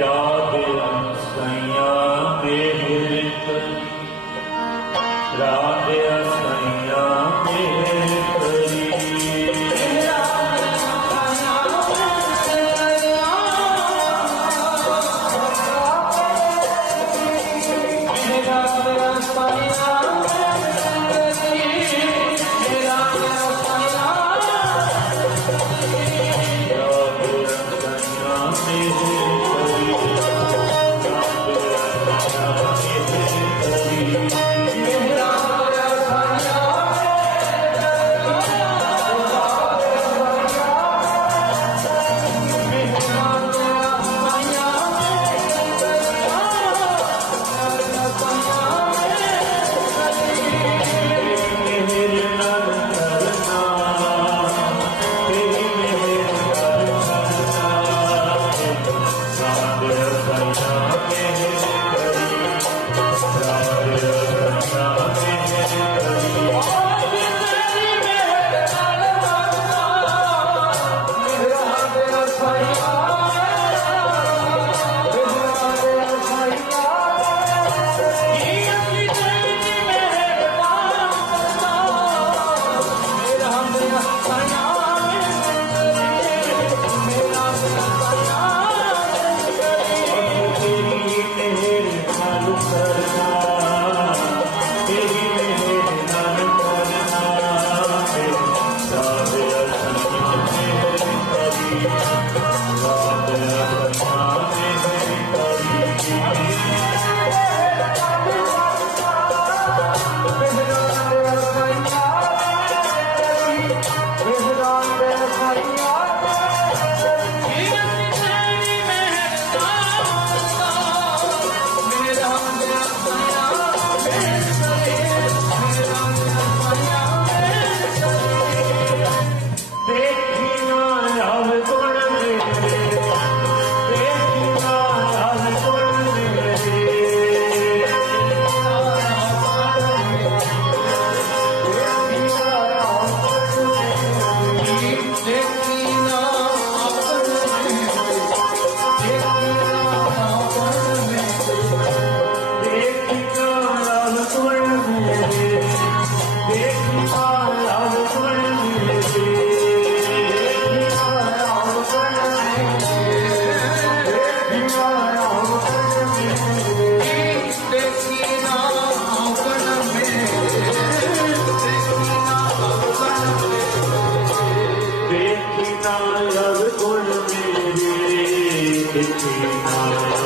Ram. வெற்றினாய் அது கொள்வேனே வெற்றினாய்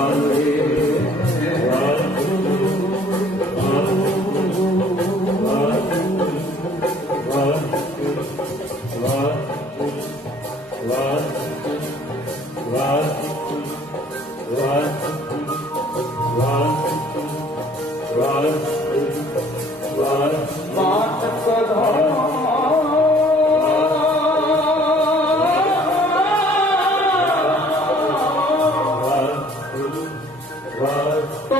Hallelujah. Bye.